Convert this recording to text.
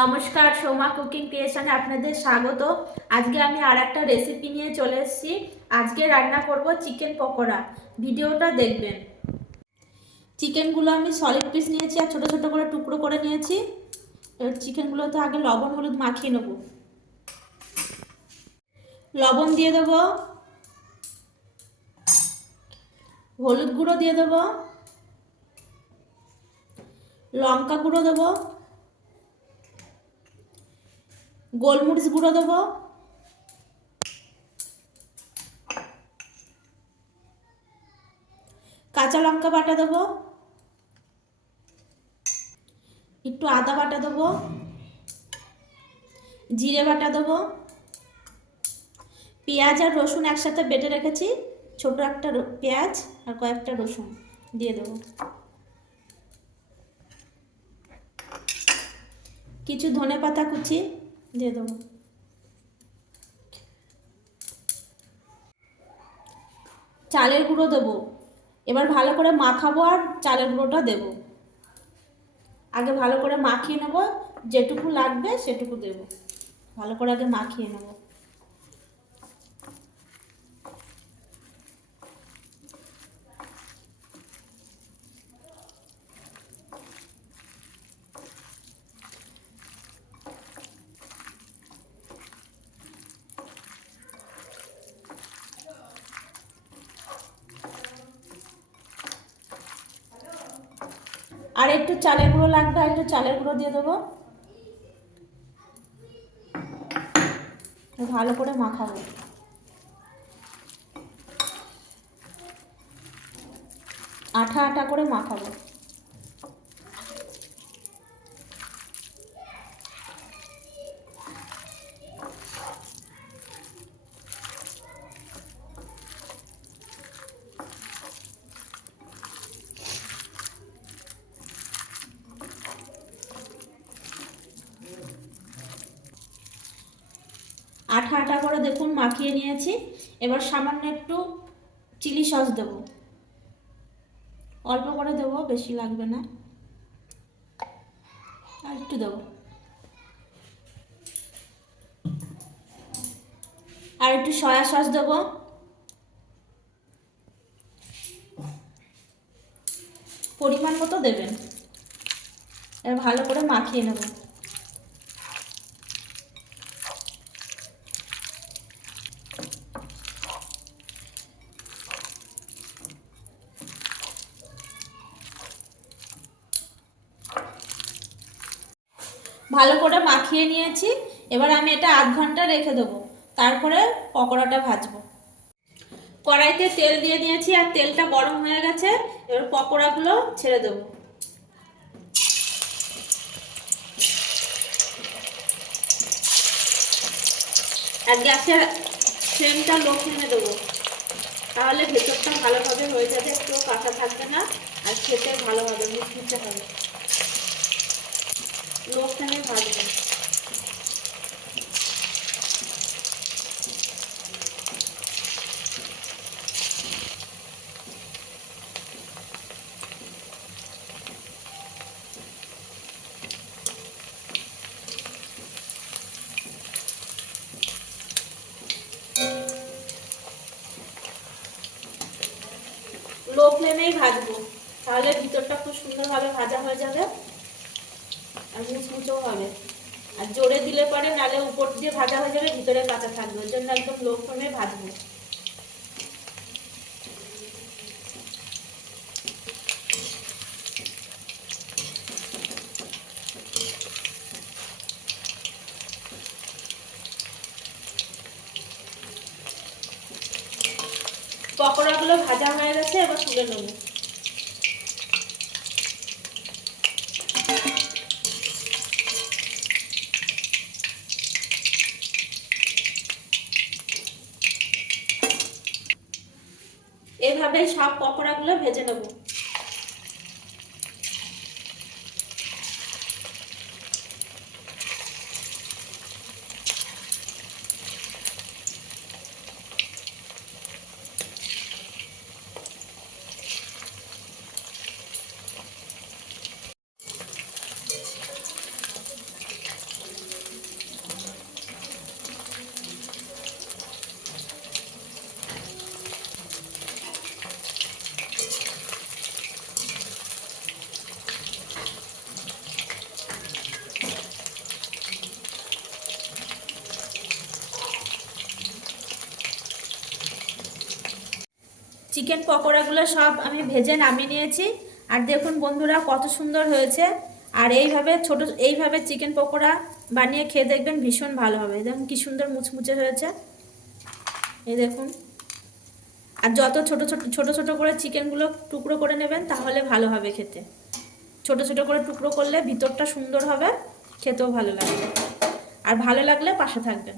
নমস্কার, সোমা কুকিং ক্রিয়েশনে আপনাদের স্বাগত। আজকে আমি আর একটা রেসিপি নিয়ে চলে এসেছি। আজকে রান্না করব চিকেন পকোড়া। ভিডিওটা দেখবেন। চিকেনগুলো আমি সলিড পিস নিয়েছি আর ছোটো ছোটো করে টুকরো করে নিয়েছি। এবার চিকেনগুলোতে আগে লবণ হলুদ মাখিয়ে নেব। লবণ দিয়ে দেব, হলুদ গুঁড়ো দিয়ে দেব, লঙ্কা গুঁড়ো দেবো, গোলমরিচ গুঁড়ো দেবো, কাঁচা লঙ্কা বাটা দেবো, একটু আদা বাটা দেবো, জিরে বাটা দেবো, পেঁয়াজ আর রসুন একসাথে বেটে রেখেছি, ছোট একটা পেঁয়াজ আর কয়েকটা রসুন দিয়ে দেবো, কিছু ধনেপাতা কুচি দিয়ে দেবো, চালের গুঁড়ো দেবো। এবার ভালো করে মাখাবো আর চালের গুঁড়োটা দেবো। আগে ভালো করে মাখিয়ে নেবো, যেটুকু লাগবে সেটুকু দেবো। ভালো করে আগে মাখিয়ে নেবো। আর একটু চালের গুঁড়ো লাগবে, আর একটু চালের গুঁড়ো দিয়ে দেবো। ভালো করে মাখাবো। আঠা আঠা করে মাখাবো। আঠা আঠা করে দেখুন মাখিয়ে নিয়েছি। এবার সামান্য একটু চিলি সস দেবো, অল্প করে দেবো, বেশি লাগবে না। আর একটু দেবো, আর একটু সয়া সস দেবো। পরিমাণ মতো দেবেন। এবার ভালো করে মাখিয়ে নেব। ভালো করে মাখিয়ে নিয়েছি। এবার আমি এটা আধ ঘন্টা রেখে দেবো, তারপরে পকোড়াটা ভাজবো। কড়াইতে তেল দিয়ে দিয়েছি আর তেলটা গরম হয়ে গেছে। এবার পকোড়াগুলো ছেড়ে দেবো। আর গ্যাসের ফ্লেমটা লো ফ্লেমে দেবো, তাহলে ভেতরটা ভালোভাবে হয়ে যাবে, একটু কাঁচা থাকবে না, আর খেতে ভালো হবে, মুচমুচে হবে। লো ফ্লেমে ভাজবো। লো ফ্লেমেই ভাজবো, তাহলে ভিতরটা খুব সুন্দরভাবে ভাজা হয়ে যাবে আর মুচমুচেও হবে। আর জোরে দিলে পরে নালে উপর দিয়ে ভাজা হয়ে যাবে, ভিতরে কাঁচা থাকবে। ওই জন্য একদম লো ফ্লেমে ভাজবো। পকোড়াগুলো ভাজা হয়ে গেছে, এবার তুলে নেবো। এভাবেই সব পকোড়াগুলো ভেজে নেবো। চিকেন পকোড়াগুলো সব আমি ভেজে নামিয়ে নিয়েছি। আর দেখুন বন্ধুরা কত সুন্দর হয়েছে। আর এইভাবে চিকেন পকোড়া বানিয়ে খেয়ে দেখবেন, ভীষণ ভালো হবে। দেখুন কি সুন্দর মুচমুচে হয়েছে, এই দেখুন। আর যত ছোট ছোট করে চিকেনগুলো টুকরো করে নেবেন তাহলে ভালো হবে খেতে। ছোট ছোট করে টুকরো করলে ভিতরটা সুন্দর হবে, খেতেও ভালো লাগবে। আর ভালো লাগলে পাশে থাকবেন।